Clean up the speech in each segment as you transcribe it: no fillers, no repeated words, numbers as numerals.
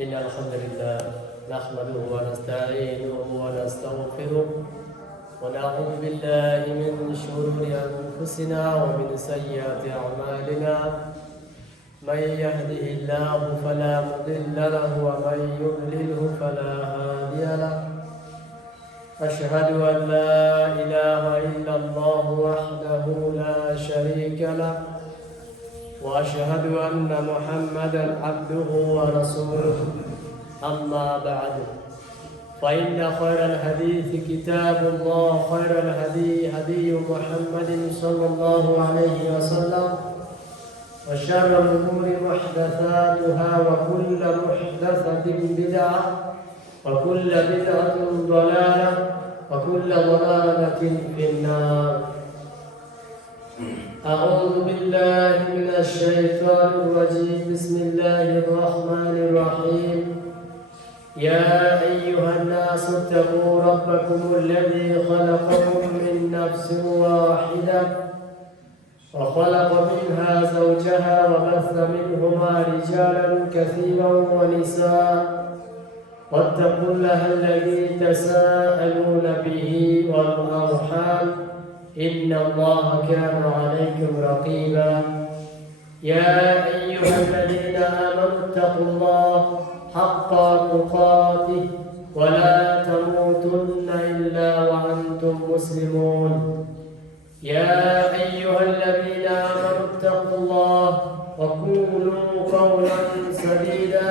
إن الحمد لله نحمده ونستعينه ونستغفره ونعوذ بالله من شرور أنفسنا ومن سيئات أعمالنا من يهده الله فلا مضل له ومن يضلله فلا هادي له أشهد أن لا إله إلا الله وحده لا شريك له وأشهد أن محمدا عبده ورسوله أما بعد فإن خير الحديث كتاب الله خير الهدي هدي محمد صلى الله عليه وسلم وشر الأمور محدثاتها وكل محدثة بدعة وكل بدعة ضلالة وكل ضلالة في النار. أعوذ بالله من الشيطان الرجيم. بسم الله الرحمن الرحيم. يا أيها الناس اتقوا ربكم الذي خلقكم من نفس واحدة وخلق منها زوجها وبث منهما رجالا كثيرا ونساء واتقوا الله الذي تساءلون به والأرحام إن الله كان عليكم رقيبا. يا أيها الذين آمنوا اتقوا الله حق تقاته ولا تموتن إلا وأنتم مسلمون. يا أيها الذين آمنوا اتقوا الله وقولوا قولا سديدا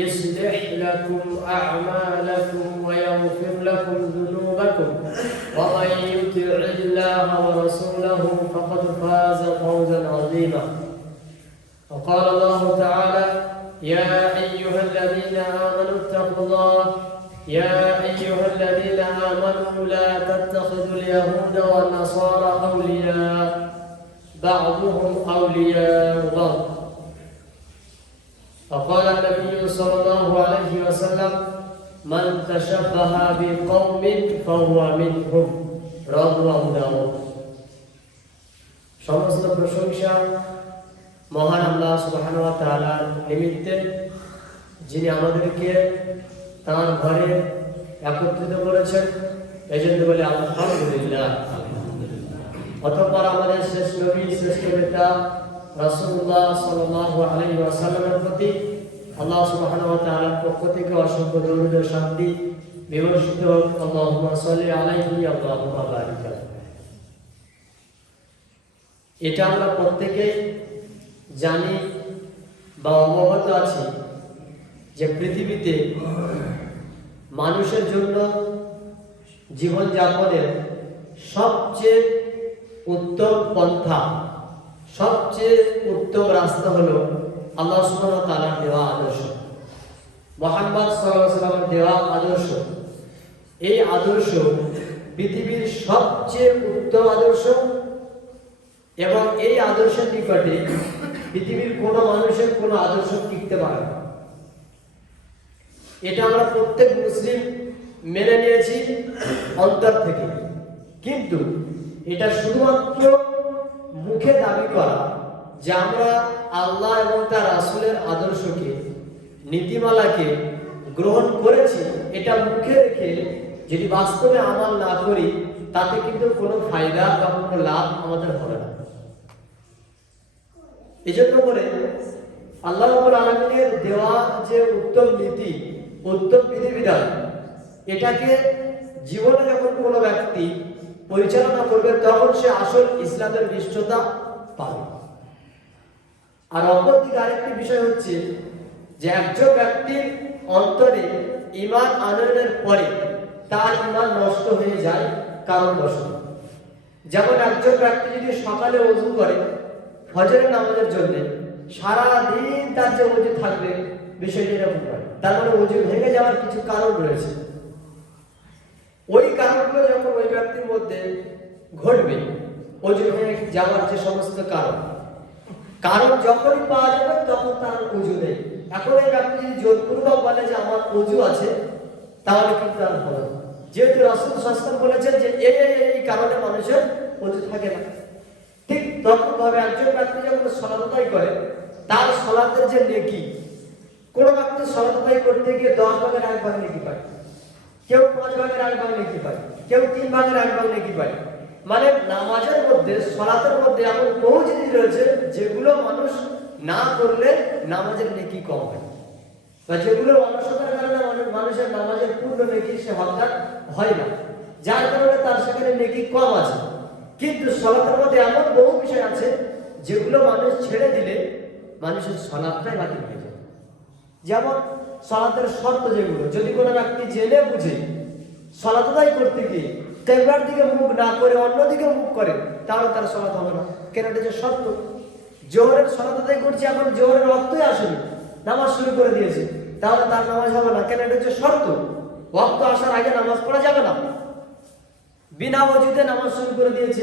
يصلح لكم أعمالكم ويغفر لكم ذنوبكم ومن يطع الله ورسوله فقد فاز فوزا عظيما. وقال الله تعالى يا أيها الذين آمنوا اتقوا الله يا أيها الذين آمنوا لا تتخذوا اليهود والنصارى أولياء بعضهم أولياء بعض. وقال النبي صلى الله عليه وسلم من تشبه بقوم فهو منهم رواه داود. সমস্ত প্রশংসা মহান আল্লাহ সুবহানাহু ওয়া তাআলার নিমিত্তে, যিনি আমাদেরকে তাঁর ঘরে একত্রিত করেছেন। এজন্য বলে আলহামদুলিল্লাহ। অতঃপর আমাদের শেষ নবী শ্রেষ্ঠ নেতা রাসূলুল্লাহ সাল্লাল্লাহু আলাইহি ওয়াসাল্লামের প্রতি আল্লাহ সুবহানাহু ওয়া তাআলার পক্ষ থেকে অসংখ্য দরুদ ও শান্তি বিবর্ষিত হোক। আল্লাহুম্মা সাল্লি আলাইহি আল্লাহুম্মা বারিক আলাইহি। এটা আমরা প্রত্যেকেই জানি বা অবগত আছি যে পৃথিবীতে মানুষের জন্য জীবনযাপনের সবচেয়ে উত্তম পন্থা, সবচেয়ে উত্তম রাস্তা হলো আল্লাহ সুবহানাহু ওয়া তাআলার দেওয়া আদর্শ, মুহাম্মদ সাল্লাল্লাহু আলাইহি ওয়াসাল্লামের দেওয়া আদর্শ। এই আদর্শ পৃথিবীর সবচেয়ে উত্তম আদর্শ এবং এই আদর্শের নিকটে পৃথিবীর কোনো মানুষের কোনো আদর্শ টিকতে পারে না। এটা আমরা প্রত্যেক মুসলিম মেনে নিয়েছি অন্তর থেকে, কিন্তু এটা শুধুমাত্র মুখে দাবি করা যে আমরা আল্লাহ এবং তার রাসূলের আদর্শকে, নীতিমালাকে গ্রহণ করেছি, এটা মুখে রেখে যদি বাস্তবে আমল না করি তাতে কিন্তু কোনো ফায়দা বা কোনো লাভ আমাদের হবে না। এজন্য করে আল্লাহ রাব্বুল আলামিনের দেওয়া যে উত্তম নীতি, উত্তম বিধিবিধান, এটাকে জীবনে যখন কোনো ব্যক্তি পরিচালনা করবে তখন সে আসল ইসলামের নিষ্ঠতা পাবে। আর অপরদিকে আরেকটি বিষয় হচ্ছে যে একজন ব্যক্তির অন্তরে ঈমান আনয়নের পরে তার ঈমান নষ্ট হয়ে যায় কারণবশত। যেমন একজন ব্যক্তি যদি সকালে ওযু করে ফজরের নামাজের জন্য, সারা দিন তার যে ওযু থাকবে, বিষয়টি এরকম হয়, তার মানে ওযু ভেঙে যাওয়ার কিছু কারণ রয়েছে। ওই কারণগুলো যখন ওই ব্যক্তির মধ্যে ঘটবে, ওযু ভেঙে যাওয়ার যে সমস্ত কারণ যখনই পাওয়া যাবে তখন তার ওযু নেই। এখন এই ব্যক্তি যদি জোরপূর্বক বলে যে আমার ওযু আছে, তাহলে কিন্তু আর হবে না, যেহেতু রাসূল সাল্লাল্লাহু আলাইহি ওয়াসাল্লাম বলেছেন যে এই কারণে মানুষের ওযু থাকে না। ঠিক তখন ভাবে একজন ব্যক্তি যখন সালাত আদায় করে, তার সালাতের যে নেকি কোনো ব্যক্তি সালাত আদায় করতে গিয়ে 10 ভাগের 1 ভাগ নেকি পায়, কেউ 5 ভাগের 1 ভাগ নেকি পায়, কেউ 3 ভাগের 1 ভাগ নেকি পায়। মানে নামাজের মধ্যে, সালাতের মধ্যে এমন বহু জিনিস রয়েছে যেগুলো মানুষ না করলে নামাজের নেকি কম হয়, বা যেগুলো অলসতার কারণে মানুষের নামাজের পূর্ণ নেকি সে হকদার হয় না, যার কারণে তার সেখানে নেকি কম আছে। কিন্তু সালাতের মধ্যে এমন বহু বিষয় আছে যেগুলো মানুষ ছেড়ে দিলে মানুষের সালাতটাই বাতিল হয়ে যায়। যেমন সালাতের শর্ত যেগুলো, যদি কোনো ব্যক্তি জেনে বুঝে সালাত আদায় করতে গিয়ে কিবলার দিকে মুখ না করে অন্যদিকে মুখ করে, তাহলে তার সালাত হবে না। কেন? এটা যে শর্ত। জোহরের সালাত আদায় করছে, এখন জোহরের ওয়াক্তই আসেনি, নামাজ শুরু করে দিয়েছে, তাহলে তার নামাজ হবে না। কেন? এটা যে শর্ত, ওয়াক্ত আসার আগে নামাজ পড়া যাবে না। বিনা ওযুতে নামাজ শুরু করে দিয়েছে,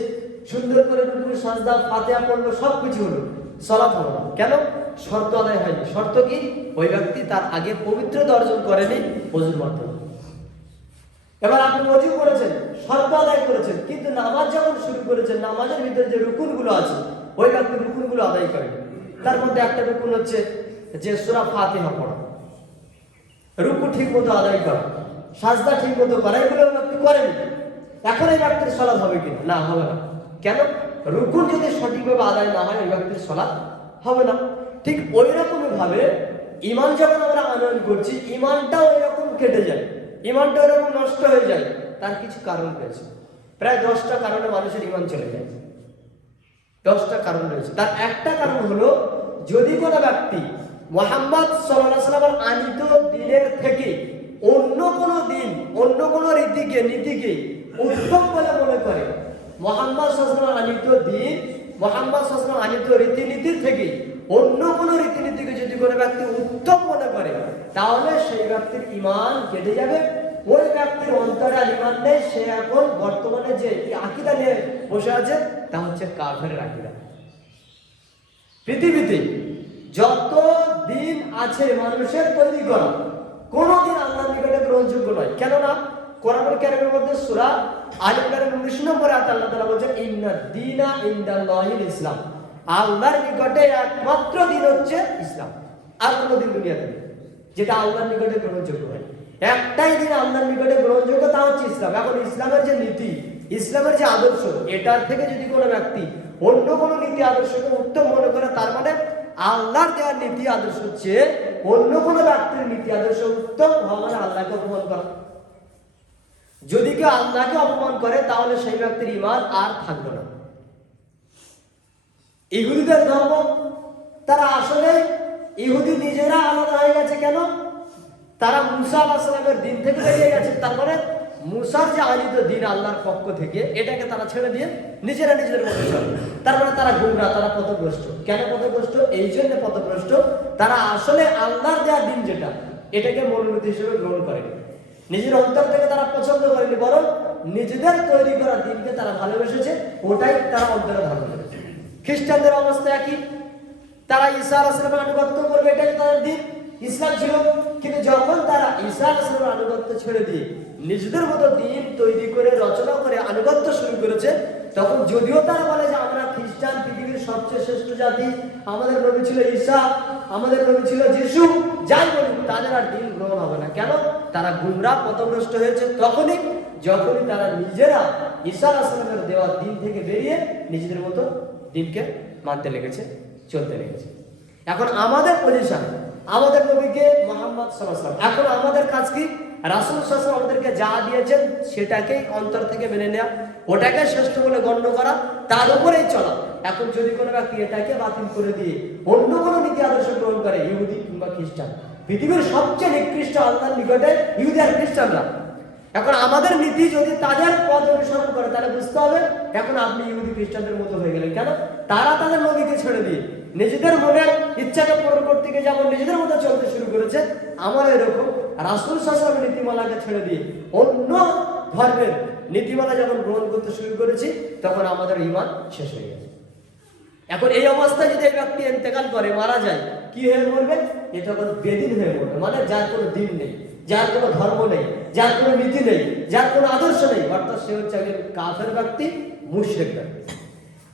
সুন্দর করে রুকু সাজদা ফাতিহা পড়লো, সবকিছু হলো, সালাত হলো না। কেন? শর্ত আদায় হয়নি। শর্ত কি? ওই ব্যক্তি তার আগে পবিত্রতা অর্জন করেনি ওযুর মাধ্যমে। এবার আপনি ওযু করেছেন, শর্ত আদায় করেছেন, কিন্তু নামাজ যখন শুরু করেছেন, নামাজের ভিতরে যে রুকুনগুলো আছে ওই ব্যক্তি রুকুনগুলো আদায় করেনি। তার মধ্যে একটা রুকুন হচ্ছে যে সূরা ফাতিহা পড়া, রুকু ঠিক মতো আদায় করা, সাজদা ঠিক মতো করা, এগুলো ব্যক্তি করেনি। এখন এই ব্যক্তির সালাত হবে কিনা? না, হবে না। কেন? রুকুন যদি সঠিকভাবে আদায় না হয় ওই ব্যক্তির সালাত হবে না। ঠিক ওই রকমই ভাবে ঈমান যখন আমরা আনয়ন করছি, ঈমানটাও এরকম কেটে যায়, ঈমানটা এরকম নষ্ট হয়ে যায়। তার কিছু কারণ রয়েছে, প্রায় 10টা কারণে মানুষের ঈমান চলে যায়। 10টা কারণ রয়েছে। তার একটা কারণ হলো, যদি কোনো ব্যক্তি মুহাম্মদ সাল্লাল্লাহু আলাইহি ওয়াসাল্লামের আনিত দ্বীনের থেকে অন্য কোনো দিন, অন্য কোনো নীতিকে উত্তম বলে মনে করে, মুহাম্মদ সাল্লাল্লাহু আলাইহি ওয়াসাল্লামের আনিত দ্বীন, মুহাম্মদ সাল্লাল্লাহু আলাইহি ওয়াসাল্লামের আনিত রীতিনীতির থেকে অন্য কোনো রীতিনীতিকে যদি কোনো ব্যক্তি উত্তম মনে করে, তাহলে সেই ব্যক্তির ঈমান কেটে যাবে। ওই ব্যক্তির অন্তরে আর ঈমান নেই, সে এখন বর্তমানে যে আকীদা নিয়ে বসে আছে তা হচ্ছে কাফেরের আকীদা। পৃথিবীতে যত দিন আছে মানুষের তৈরি করা, কোনদিন আল্লাহর নিকটে গ্রহণযোগ্য নয়। কেননা কোরআনুল কারীমের মধ্যে সূরা আল ইমরানের 19 নম্বরে আল্লাহ তাআলা বলেছেন, ইন্নাদ দীনা ইনদাল্লাহিল ইসলাম, আল্লাহর নিকটে একমাত্র দিন হচ্ছে ইসলাম। আর কোনো দিন দুনিয়াতে নেই যেটা আল্লাহর নিকটে গ্রহণযোগ্য হয়। একটাই দিন আল্লাহর নিকটে গ্রহণযোগ্য, তা হচ্ছে ইসলাম। এখন ইসলামের যে নীতি, ইসলামের যে আদর্শ, এটার থেকে যদি কোনো ব্যক্তি অন্য কোনো নীতি আদর্শকে উত্তম মনে করে, তার মানে আল্লাহর দেওয়া নীতি আদর্শ হচ্ছে অন্য কোনো ব্যক্তির নীতি আদর্শ উত্তম হওয়া মানে আল্লাহকে অপমান করা। যদি কেউ আল্লাহকে অপমান করে, তাহলে সেই ব্যক্তির ঈমান আর থাকবে না। ইহুদিদের ধর্ম, তারা আসলে ইহুদি নিজেরা আলাদা হয়ে গেছে। কেন? তারা মুসা আলাইহিস সালামের দিন থেকে বেরিয়ে গেছে। তারপরে মুসার যে আনিত দিন আল্লাহর পক্ষ থেকে, এটাকে তারা ছেড়ে দিয়ে নিজেরা নিজেদের মতো চলে। তার মানে তারা গুমরা, তারা পথভ্রষ্ট। কেন পথভ্রষ্ট? এই জন্য পথভ্রষ্ট, তারা আসলে আল্লাহর দেওয়া দিন যেটা, এটাকে মূলনীতি হিসেবে গ্রহণ করেনি, নিজের অন্তর থেকে তারা পছন্দ করেনি, বরং নিজেদের তৈরি করা দিনকে তারা ভালোবেসেছে, ওটাই তারা অন্তরে ধারণ করেছে। খ্রিস্টানদের অবস্থা একই, তারা ঈসা আলাইহিস সালামের আনুগত্য করবে, এটাই তাদের দিন, ইসলাম ছিল। কিন্তু যখন তারা ঈসা আলাইহিস সালামের আনুগত্য ছেড়ে দিয়ে নিজেদের মতো দিন তৈরি করে রচনা করে আনুগত্য শুরু করেছে, তখন যদিও তারা বলে যে আমরা খ্রিস্টান, পৃথিবীর সবচেয়ে শ্রেষ্ঠ জাতি, আমাদের নবী ছিল ঈসা, আমাদের নবী ছিল যিশু, যাই বলুক, তাদের আর দিন গ্রহণ হবে না। কেন? তারা গুমরাহ, পথভ্রষ্ট হয়েছে যখনই তারা নিজেরা ঈসা আলাইহিস সালামের দেওয়া দিন থেকে বেরিয়ে নিজেদের মতো দিনকে মানতে লেগেছে, চলতে লেগেছে। এখন আমাদের পজিশন, আমাদের নবীকে মুহাম্মদ সাল্লাল্লাহু আলাইহি ওয়াসাল্লাম, এখন আমাদের কাজ কি? রাসূল সাল্লাল্লাহু আলাইহি ওয়াসাল্লাম আমাদেরকে যা দিয়েছেন সেটাকেই অন্তর থেকে মেনে নেওয়া, ওটাকে শ্রেষ্ঠ বলে গণ্য করা, তার উপরেই চলা। এখন যদি কোনো ব্যক্তি এটাকে বাতিল করে দিয়ে অন্য কোনো নীতি আদর্শ গ্রহণ করে, ইহুদি কিংবা খ্রিস্টান, পৃথিবীর সবচেয়ে নিকৃষ্ট আল্লাহর নিকটে ইহুদি আর খ্রিস্টানরা, এখন আমাদের নীতি যদি তাদের পথ অনুসরণ করে, তাহলে বুঝতে হবে এখন আপনি ইহুদি খ্রিস্টানদের মতো হয়ে গেলেন। কেন? তারা তাদের নবীকে ছেড়ে দিয়ে নিজেদের মনের ইচ্ছাকে পূরণ করতে গিয়ে যেমন নিজেদের মতো চলতে শুরু করেছে, আমার এরকম রাসূল সাল্লাল্লাহু আলাইহি ওয়াসাল্লামের নীতিমালাকে ছেড়ে দিয়ে অন্য ধর্মের নীতিমালা যখন গ্রহণ করতে শুরু করেছি, তখন আমাদের ঈমান শেষ হয়ে গেছে। এখন এই অবস্থায় যদি এই ব্যক্তি ইন্তেকাল করে, মারা যায়, কি হয়ে মরবে? এটা কোনো বেদিন হয়ে মরবে, মানে যার কোনো দিন নেই, যার কোনো ধর্ম নেই, যার কোনো নীতি নেই, যার কোনো আদর্শ নেই, অর্থাৎ সে হচ্ছে একজন কাফের ব্যক্তি, মুশরিক ব্যক্তি।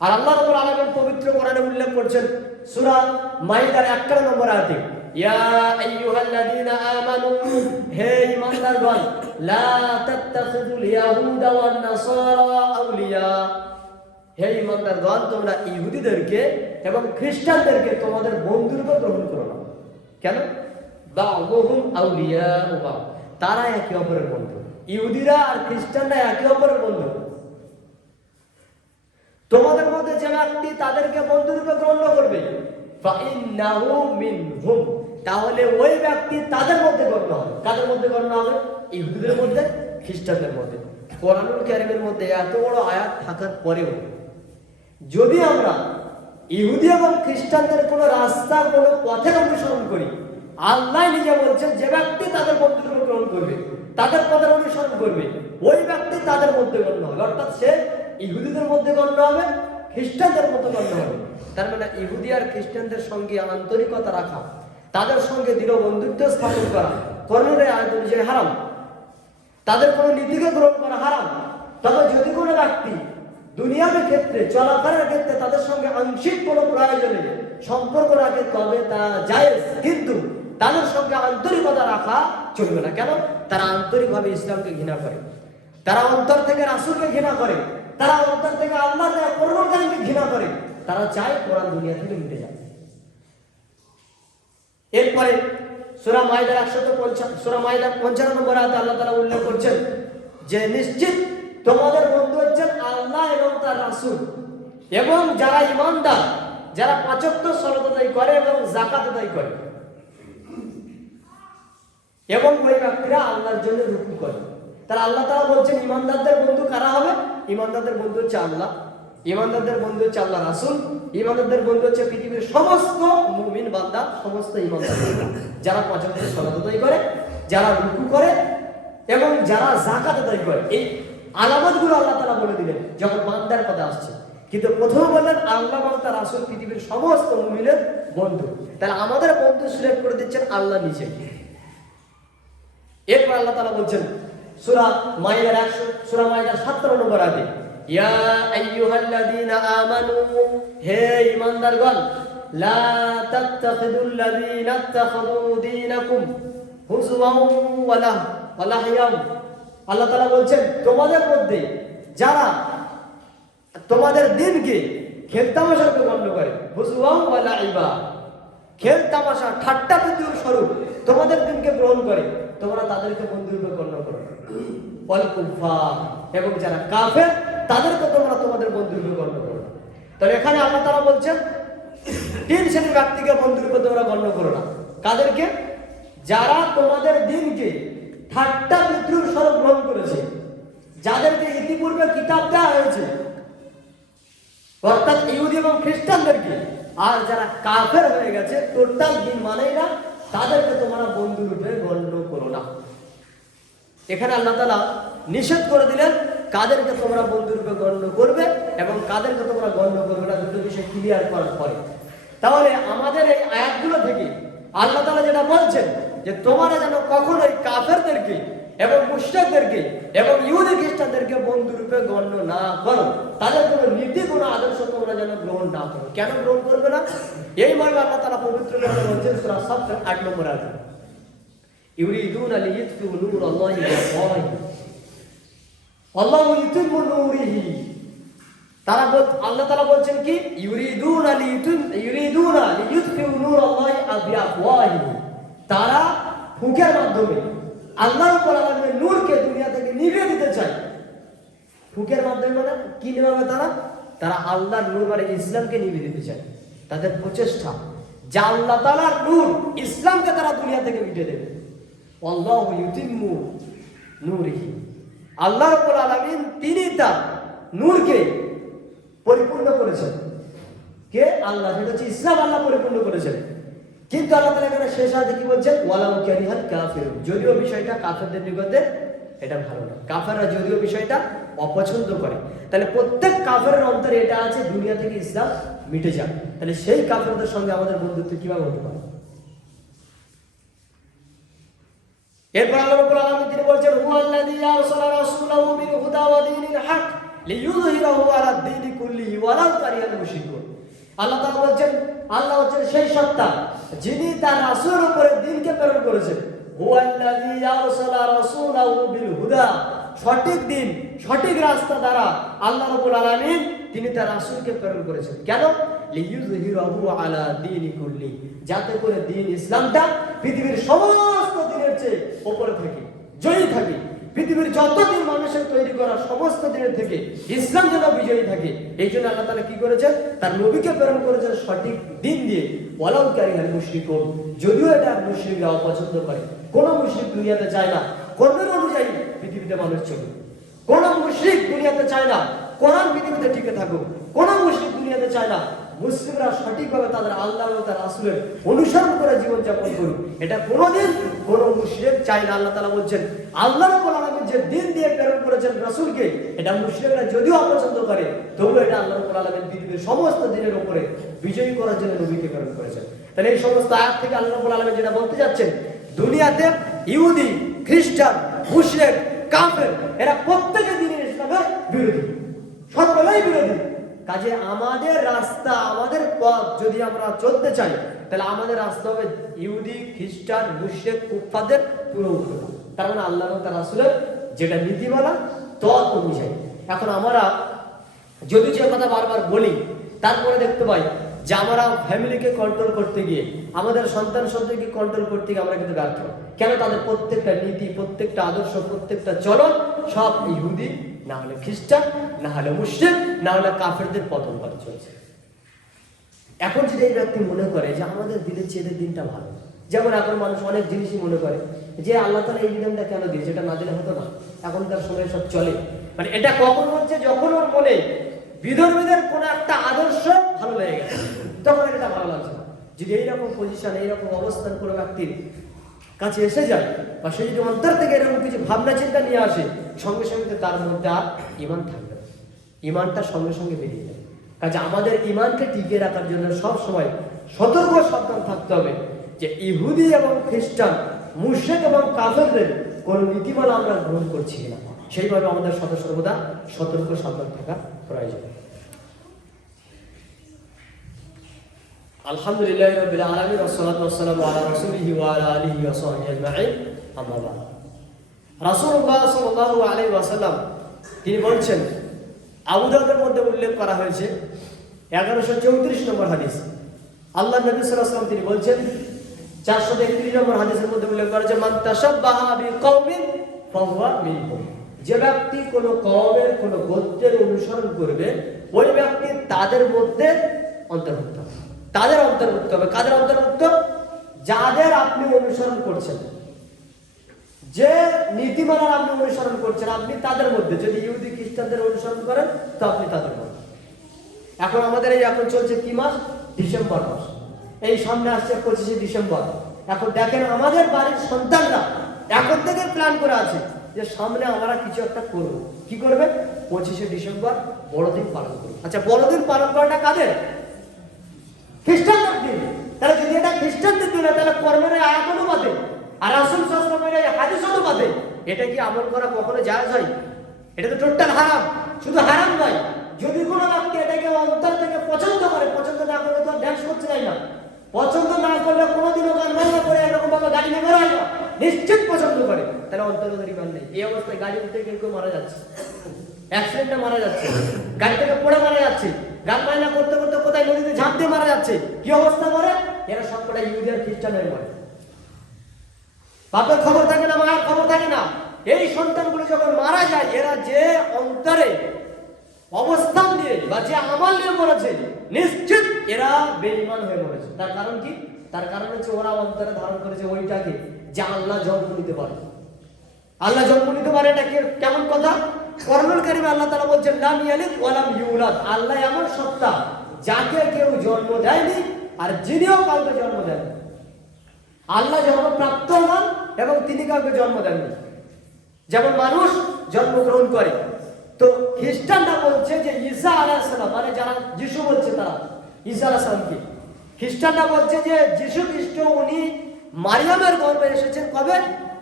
আর আল্লাহ রাব্বুল আলামিন পবিত্র কোরআনে উল্লেখ করছেন সূরা মাইদার 11 নম্বর আয়াতে, ইয়া আইয়ুহাল্লাযীনা আমানু, হে ঈমানদারগণ, লা তাত্তাখিযুল ইয়াহুদা ওয়ান নাসারা আউলিয়া, হে ঈমানদারগণ, তোমরা ইহুদিদেরকে এবং খ্রিস্টানদেরকে তোমাদের বন্ধুরূপে গ্রহণ করো না। কেন? বা'দুহুম আউলিয়াউ বা'দ, তারা একে অপরের বন্ধু। ইহুদিরা আর খ্রিস্টানরা একে অপরের বন্ধু। তোমাদের মধ্যে যে ব্যক্তি তাদেরকে বন্ধুরূপে গণ্য করবে, ফাইন্নাহু মিনহুম, তাহলে ওই ব্যক্তি তাদের মধ্যে গণ্য হবে। কাদের মধ্যে গণ্য হবে? ইহুদিদের মধ্যে, খ্রিস্টানদের মধ্যে। কোরআনুল কারীমের মধ্যে এত বড় আয়াত থাকার পরেও যদি আমরা ইহুদি এবং খ্রিস্টানদের কোনো রাস্তা, কোনো পথের অনুসরণ করি, আল্লাহ নিজে বলছেন যে ব্যক্তি তাদের বন্ধুরূপে গ্রহণ করবে, তাদের পথের অনুসরণ করবে, ওই ব্যক্তি তাদের মধ্যে গণ্য হবে। অর্থাৎ সে ইহুদিদের মধ্যে গণ্য হবে, খ্রিস্টানদের মধ্যে গণ্য হবে। তার মানে ইহুদি আর খ্রিস্টানদের সঙ্গে আন্তরিকতা রাখা, তাদের সঙ্গে দৃঢ় বন্ধুত্ব স্থাপন করা কোরআনের আয়াত অনুযায়ী হারাম। তাদের কোনো নীতিকে গ্রহণ করা হারাম। তবে যদি কোনো ব্যক্তি দুনিয়ার ক্ষেত্রে, চলাফেরার ক্ষেত্রে তাদের সঙ্গে আংশিক কোনো প্রয়োজনে সম্পর্ক রাখে, তবে তা জায়েজ, কিন্তু তাদের সঙ্গে আন্তরিকতা রাখা চলবে না। কেন? তারা আন্তরিকভাবে ইসলামকে ঘৃণা করে, তারা অন্তর থেকে রাসূলকে ঘৃণা করে, তারা অন্তর থেকে আল্লাহর দেয়া কোরআনকে ঘৃণা করে, তারা চায় কোরআন দুনিয়া থেকে মিটে যায়। এরপরে সূরা মাইদার 55 নম্বর আয়াতে আল্লাহ তাআলা উল্লেখ করছেন যে নিশ্চিত তোমাদের বন্ধু হচ্ছেন আল্লাহ এবং তার রাসূল, এবং যারা ঈমানদার, যারা 5 ওয়াক্ত সালাত আদায় করে এবং যাকাত আদায় করে, এবং ওই ব্যক্তিরা আল্লাহর জন্য রুকু করে। তাহলে আল্লাহ তাআলা বলছেন ঈমানদারদের বন্ধু কারা হবে? ঈমানদারদের বন্ধু হচ্ছে আল্লাহ, ঈমানদারদের বন্ধু হচ্ছে আল্লাহ রাসূল, ঈমানদারদের বন্ধু হচ্ছে পৃথিবীর সমস্ত মুমিন বান্দা, সমস্ত ঈমানদার বান্দা, যারা 5 ওয়াক্ত সালাত আদায় করে, যারা রুকু করে এবং যারা যাকাত আদায় করে। এই আলামতগুলো আল্লাহ তাআলা বলে দিলেন যখন বান্দার কথা আসছে। কিন্তু প্রথমে বললেন আল্লাহ এবং তার রাসূল পৃথিবীর সমস্ত মুমিনের বন্ধু। তাহলে আমাদের বন্ধু সিলেক্ট করে দিচ্ছেন আল্লাহ নিজে। এরপর আল্লাহ তাআলা বলছেন সূরা মাইদার 17 নম্বর আয়াতে, ইয়া আইয়ুহাল্লাযীনা আমানু, হে ঈমানদারগণ, লা তাত্তাখিযুল্লাযীনা ইত্তাখাযু দীনাকুম হুজওয়ান ওয়া লাহওয়ান। আল্লাহ তাআলা বলছেন তোমাদের মধ্যে যারা তোমাদের দিনকে খেল তামাশাকে গণ্য করে, হুজওয়ান ওয়া লাইবা, খেল তামাশা, ঠাট্টা বিদ্রুপ স্বরূপ তোমাদের দিনকে গ্রহণ করে, তোমরা তাদেরকে বন্ধুরূপে গণ্য করো। ওয়াল কুফার, এবং যারা কাফের তাদেরকে তোমরা তোমাদের বন্ধুরূপে গণ্য করো। তাহলে এখানে আল্লাহ তাআলা বলছেন 3 শ্রেণীর ব্যক্তিকে বন্ধুরূপে তোমরা গণ্য করো না। কাদেরকে? যারা তোমাদের দিনকে ঠাট্টা বিদ্রুপ স্বরূপ গ্রহণ করেছে, যাদেরকে ইতিপূর্বে কিতাব দেওয়া হয়েছে, অর্থাৎ ইহুদি এবং খ্রিস্টানদেরকে। আর যারা কাফের হয়ে গেছে, টোটাল দিন মানেই না, তাদেরকে তোমরা বন্ধুরূপে গণ্য করো না। এখানে আল্লাহ তাআলা নিষেধ করে দিলেন কাদেরকে তোমরা বন্ধুরূপে গণ্য করবে এবং কাদেরকে তোমরা গণ্য করবে না, দুটো বিষয় ক্লিয়ার করার পরে। তাহলে আমাদের এই আয়াতগুলো থেকে আল্লাহ তাআলা যেটা বলছেন যে তোমরা যেন কখনোই কাফেরদেরকে এবং মুশরিকদেরকে এবং ইহুদি খ্রিস্টানদেরকে বন্ধুরূপে গণ্য না করো, তাদের কোনো নীতি, কোনো আদর্শ তোমরা যেন গ্রহণ না করো। কেন গ্রহণ করবে না? এই মর্মে আল্লাহ তাআলা পবিত্র কোরআনে বলছেন সূরা সাফ 8 নম্বর আয়াতে, ইউরিদুনা লিইউতফিউ নূরাল্লাহি বিআফওয়াহিহিম আল্লাহু ইউতিম্মু নূরিহি। তারা আল্লাহ তাআলা বলছেন কি, ইউরিদুনা লিইউতফিউ নূরাল্লাহি বিআফওয়াহিহিম, তারা ফুঁকের মাধ্যমে আল্লাহ রাব্বুল আলামিনের নূরকে দুনিয়া থেকে নিভিয়ে দিতে চায়। ফুঁকের মাধ্যমে মানে কি নিভাবে? তারা আল্লাহর নূর মানে ইসলামকে নিভিয়ে দিতে চায়। তাদের প্রচেষ্টা যে আল্লাহ তাআলার নূর, ইসলামকে তারা দুনিয়া থেকে মিটিয়ে দেবে। আল্লাহু ইউতিম্মু নূরিহি, আল্লাহ রাব্বুল আলামিন তিনি তার নূরকে পরিপূর্ণ করেছেন। কে? আল্লাহ। সেটা হচ্ছে ইসলাম, আল্লাহ পরিপূর্ণ করেছেন। কিন্তু আল্লাহ তাআলা এখানে শেষ আয়াতে কি বলছেন? ওয়ালাউ কারিহাল কাফিরুন, যদিও বিষয়টা কাফেরদের নিকটে এটা ভালো না, কাফেররা যদিও বিষয়টা অপছন্দ করে। তাহলে প্রত্যেক কাফেরের অন্তরে এটা আছে, দুনিয়া থেকে ইসলাম মিটে যায়। তাহলে সেই কাফেরদের সঙ্গে আমাদের বন্ধুত্ব কিভাবে হতে পারে? এরপর আল্লাহ রাব্বুল আলামিন তিনি বলছেন, হুয়াল্লাযী আরসালা রাসূলাহু বিল হুদা ওয়া দীনিল হক লিইয়ুযহিরাহু আলা দ্বীনি কুল্লিহি ওয়ালাউ কারিহাল মুশরিকুন। আল্লাহ তাআলা বলছেন আল্লাহ হচ্ছেন সেই সত্তা যিনি তার রাসূলের উপরে দ্বীনকে প্রেরণ করেছেন। হুয়াল্লাযী আরসালা রাসূলাহু বিল হুদা, সঠিক দিন সঠিক রাস্তা দ্বারা আল্লাহ রাব্বুল আলামিন তিনি তার রাসূলকে প্রেরণ করেছেন। কেন? লিইয়ুযহিরাহু আলা দীনি কুল্লি, যাতে করে দ্বীন ইসলামটা পৃথিবীর সমস্ত দিনের চেয়ে উপরে থাকে, জয়ী থাকে। পৃথিবীর যত দিন মানুষের তৈরি করা সমস্ত দিনের থেকে ইসলাম যেন বিজয়ী থাকে, এই জন্য আল্লাহ তাআলা কি করেছেন? তার নবীকে প্রেরণ করেছেন সঠিক দিন দিয়ে। ওয়ালাউ কারিহাল মুশরিকুন, যদিও এটা মুশরিকরা অপছন্দ করে। কোন মুশরিক দুনিয়াতে চায় না কোরআন অনুযায়ী পৃথিবীতে মানুষ চলুক। কোন মুশরিক দুনিয়াতে চায় না কোরআন পৃথিবীতে টিকে থাকুক। কোন মুশরিক দুনিয়াতে চায় না মুসলিমরা সঠিকভাবে তাদের আল্লাহ এবং তার রাসূলের অনুসরণ করে জীবনযাপন করুক। এটা কোনোদিন কোনো মুশরিক চায় না। আল্লাহ তাআলা বলছেন, আল্লাহ রাব্বুল আলামিন যে দিন দিয়ে প্রেরণ করেছেন রাসূলকে, এটা মুশরিকরা যদিও অপছন্দ করে, তবুও এটা আল্লাহ রাব্বুল আলামিন পৃথিবীর সমস্ত দিনের উপরে বিজয়ী করার জন্য নবীকে প্রেরণ করেছেন। তাহলে এই সমস্ত আয়াত থেকে আল্লাহ রাব্বুল আলামিন যেটা বলতে যাচ্ছেন, দুনিয়াতে ইহুদি, খ্রিস্টান, মুশরিক, কাফের এরা প্রত্যেকে দ্বীন ইসলামের বিরোধী, সকলেই বিরোধী। কাজে আমাদের রাস্তা, আমাদের পথ যদি আমরা চলতে চাই, তাহলে আমাদের রাস্তা হবে ইহুদি, খ্রিস্টান, মুশরিক, কুফফারদের পুরো উল্টো। তার মানে আল্লাহ এবং তার রাসূলের যেটা নীতিমালা তত অনুযায়ী। এখন আমরা যদি যে কথা বারবার বলি, তারপরে দেখতে পাই যে আমরা ফ্যামিলিকে কন্ট্রোল করতে গিয়ে, আমাদের সন্তান সন্ততিকে কন্ট্রোল করতে গিয়ে আমরা কিন্তু ব্যর্থ। কেন? তাদের প্রত্যেকটা নীতি, প্রত্যেকটা আদর্শ, প্রত্যেকটা চলন সব ইহুদি, না হলে খ্রিস্টান, না হলে মুশরিক, না হলে কাফেরদের পতন করে চলছে। এখন যদি এই ব্যক্তি মনে করে যে আমাদের দিনের চেয়ে দিনটা ভালো, যেমন এখন মানুষ অনেক জিনিসই মনে করে যে আল্লাহ তাআলা এই বিধানটা কেন দিয়েছে, এটা না দিলে হতো না, এখনকার সময় সব চলে। মানে এটা কখন হচ্ছে? যখন ওর মনে বিধর্মীদের কোন একটা আদর্শ ভালো লেগে গেছে, তখন এটা ভালো লাগছে না। যদি এইরকম পজিশন, এইরকম অবস্থান কোনো ব্যক্তির কাছে এসে যায়, বা সে যদি অন্তর থেকে এরকম কিছু ভাবনা চিন্তা নিয়ে আসে, সঙ্গে সঙ্গে তার মধ্যে আর ঈমান থাকবে না, ঈমানটা সঙ্গে সঙ্গে বেরিয়ে যাবে। কাজে আমাদের ঈমানকে টিকিয়ে রাখার জন্য সব সময় সতর্ক সাবধান থাকতে হবে যে ইহুদি এবং খ্রিস্টান, মুশরিক এবং কাফেরদের কোন নীতিমালা আমরা গ্রহণ করছি না, সেইভাবে আমাদের সর্বদা সতর্ক সাবধান থাকা প্রয়োজন। আলহামদুলিল্লাহি রাব্বিল আলামিন ওয়া সলাতু ওয়া সালামু আলা রাসূলিহি ওয়া আলা আলিহি ওয়া সাহবিহি আজমাইন, আম্মা বা'দ। রাসূলুল্লাহ সাল্লাল্লাহু আলাইহি ওয়াসাল্লাম তিনি বলছেন, আবু দাউদের মধ্যে উল্লেখ করা হয়েছে 1134 নম্বর হাদিস, আল্লাহ নবী সাল্লাল্লাহু আলাইহি ওয়াসাল্লাম তিনি বলছেন, 431 নম্বর হাদিসের মধ্যে উল্লেখ করা হয়েছে, মান তাশাব্বাহা বিকওমিন ফাহুয়া মিনহুম, যে ব্যক্তি কোন কওমের কোন গোত্রের অনুসরণ করবে, ওই ব্যক্তি তাদের মধ্যে অন্তর্ভুক্ত, তাদের অন্তর্ভুক্ত হবে। কাদের অন্তর্ভুক্ত? যাদের আপনি অনুসরণ করছেন, যে নীতিমালার আপনি অনুসরণ করছেন, আপনি তাদের মধ্যে। যদি ইহুদি খ্রিস্টানদের অনুসরণ করেন তো আপনি তাদের মধ্যে। এখন আমাদের এই এখন চলছে কি মাস? ডিসেম্বর মাস। এই সামনে আসছে 25শে ডিসেম্বর। এখন দেখেন আমাদের বাড়ির সন্তানরা এখন থেকে প্ল্যান করে আছে যে সামনে আমরা কিছু একটা করব। কি করবে? 25শে ডিসেম্বর বড়দিন পালন করবে। আচ্ছা, বড়দিন পালন করাটা কাদের? খ্রিস্টানদের দিন। তাহলে যদি এটা খ্রিস্টানদের দিন, তাহলে কর্মের আয়াত অনুপাতে আর রাসূল সাল্লাল্লাহু আলাইহি ওয়াসাল্লামের হাদিস অনুপাতে এটা কি আমল করা কখনো জায়েজ হয়? এটা তো টোটাল হারাম। শুধু হারাম নয়, যদি কোনো ব্যক্তি এটাকে অন্তর থেকে পছন্দ করে, পছন্দ না করলে তো ড্যান্স করতে যায় না, পছন্দ না করলে কোনোদিনও গান বাজনা করে এরকম ভাবে গাড়ি নিয়ে বেরোয় না, নিশ্চিত পছন্দ করে, তাহলে অন্তর্গত ঈমান নেই। এই অবস্থায় গাড়ি উঠতে গিয়ে কেউ মারা যাচ্ছে, অ্যাক্সিডেন্টে মারা যাচ্ছে, গাড়ি থেকে পড়ে মারা যাচ্ছে, গান বাজনা করতে করতে কোথায় নদীতে ঝাঁপ দিয়ে মারা যাচ্ছে। কি অবস্থা করে? এরা সবকটা ইহুদি আর খ্রিস্টানের মরে। বাপের খবর থাকে না, মায়ের খবর থাকে না। এই সন্তানগুলো যখন মারা যায়, এরা যে অন্তরে অবস্থান দিয়ে বা যে আমল নিয়ে মরেছে, নিশ্চিত এরা বেঈমান হয়ে মরেছে। তার কারণ কি? তার কারণ হচ্ছে ওরা অন্তরে ধারণ করেছে ওইটাকে যে আল্লাহ জন্ম নিতে পারে। আল্লাহ জন্ম নিতে পারে, এটা কেমন কথা? কোরআনুল কারীমে আল্লাহ তাআলা বলছেন, লাম ইয়ালিদ ওয়া লাম ইউলাদ। আল্লাহ এমন সত্তা যাকে কেউ জন্ম দেয়নি আর যিনিও কাউকে জন্ম দেন। আল্লাহ জন্মপ্রাপ্ত নন এবং তিনি কাউকে জন্ম দেননি। যেমন মানুষ জন্মগ্রহণ করে, তো খ্রিস্টানরা বলছে যে ঈসা আলাইহিস সালাম, মানে যারা যিশু বলছে তারা ঈসা আলাইহিস সালামকে, খ্রিস্টানরা বলছে যে যিশু খ্রিস্ট উনি মারিয়ামের গর্ভে এসেছেন। কবে?